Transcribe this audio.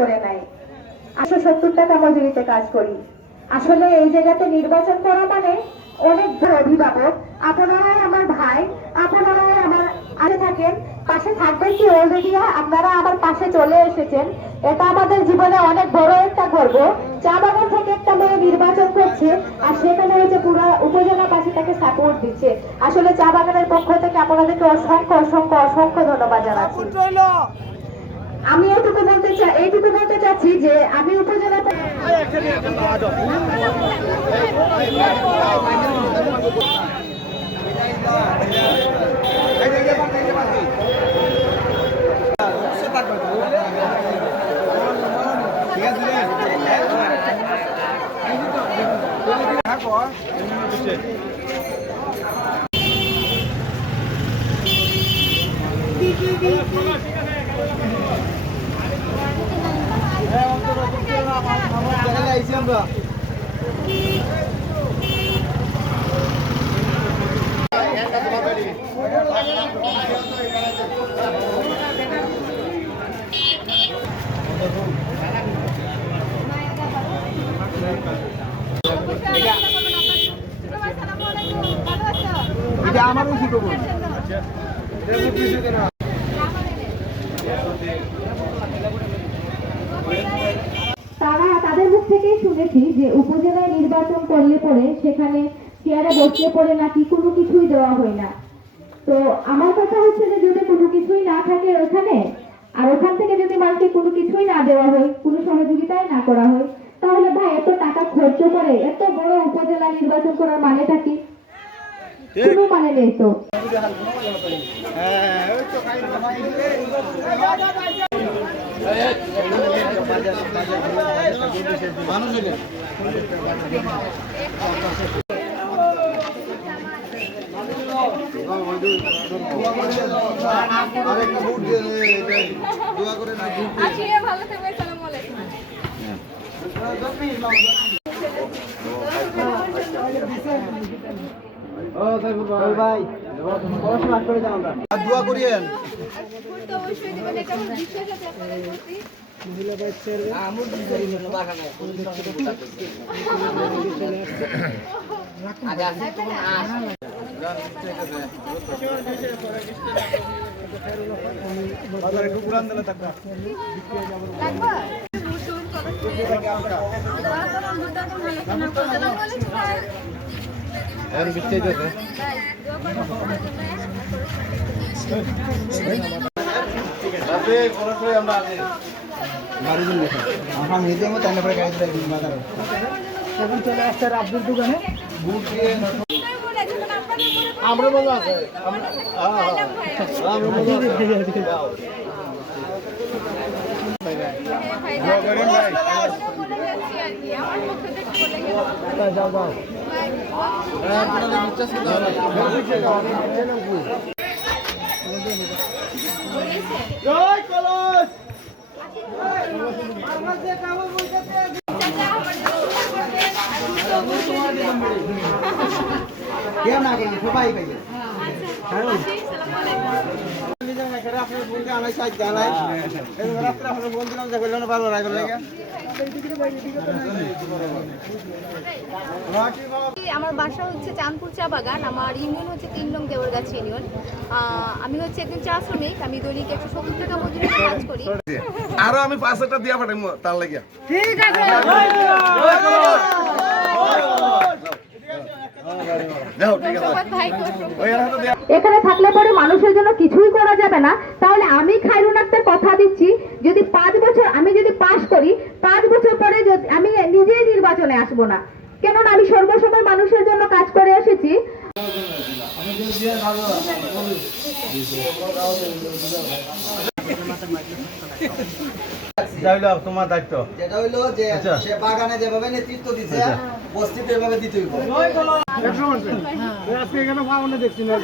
করে নেয়। 870 টাকা মজুরিতে কাজ করি। আসলে এই জায়গাতে নির্বাচন করা মানে অনেক বড় অভিভাবক, আপনারাই আমার ভাই, আপনারাই আমার আগে থাকেন, পাশে থাকবেন কি অলরেডি আপনারা আমার পাশে চলে এসেছেন। এটা আমাদের জীবনে অনেক বড় একটা গর্ব। চা বাগান থেকে একটা মেয়ে নির্বাচন করছে আর সেখানে হচ্ছে পুরো উপজেলাবাসী তাকে সাপোর্ট দিচ্ছে। আসলে চা বাগানের পক্ষ থেকে আপনাদেরকে অসংখ্য অসংখ্য অসংখ্য ধন্যবাদ জানাচ্ছি। আমি এইটুকু বলতে চাচ্ছি যে আমি উপজেলা আমারও কি করবো তাদের মুখ থেকেই শুনেছি যে উপজেলায় নির্বাচন করলে পরে সেখানে চেয়ারে বসলে পরে নাকি কোনো কিছুই দেওয়া হয় না। তো আমার কথা হচ্ছে যে যদি কোনো কিছুই না থাকে ওখানে, আর ওখান থেকে যদি মানুষকে কোনো কিছুই না দেওয়া হয়, কোনো সহযোগিতাই না করা হয়, তাহলে ভাই এত টাকা খরচ করে এত বড় উপজেলা নির্বাচন করার মানেটা কি? কোনো মানে নেই তো। ভাই পড়াশোনা করে যান, আমরা দোয়া করিয়েন। এখন চলে আসছে রাব্বির দোকানে আমরা মজা আছে যাও যাও সবাই আমার বাসা হচ্ছে চাঁদপুর চা বাগান, আমার ইউনিয়ন হচ্ছে 3 নং দেওরগাছি ইউনিয়ন। আমি হচ্ছে একজন চা শ্রমিক, আমি দৈনিক 170 টাকা মজুরিতে কাজ করি। আরো আমি 5 দিয়া পাঠাইমু তার লাগিয়া। ঠিক আছে। এখানে থাকলে পরে মানুষের জন্য কিছুই করা যাবে না, তাহলে আমি খায়রুন আক্তার কথা দিচ্ছি যদি 5 বছর আমি যদি পাশ করি, 5 বছর পরে আমি নিজেই নির্বাচনে আসবো না, কেননা আমি সর্বসময় মানুষের জন্য কাজ করে এসেছি। তোমার দায়িত্ব যেটা হইলো যে সে বাগানে যেভাবে নেতৃত্ব দিচ্ছে বস্তিতে এভাবে দিতে হইব। আজকে এখানে দেখছি না।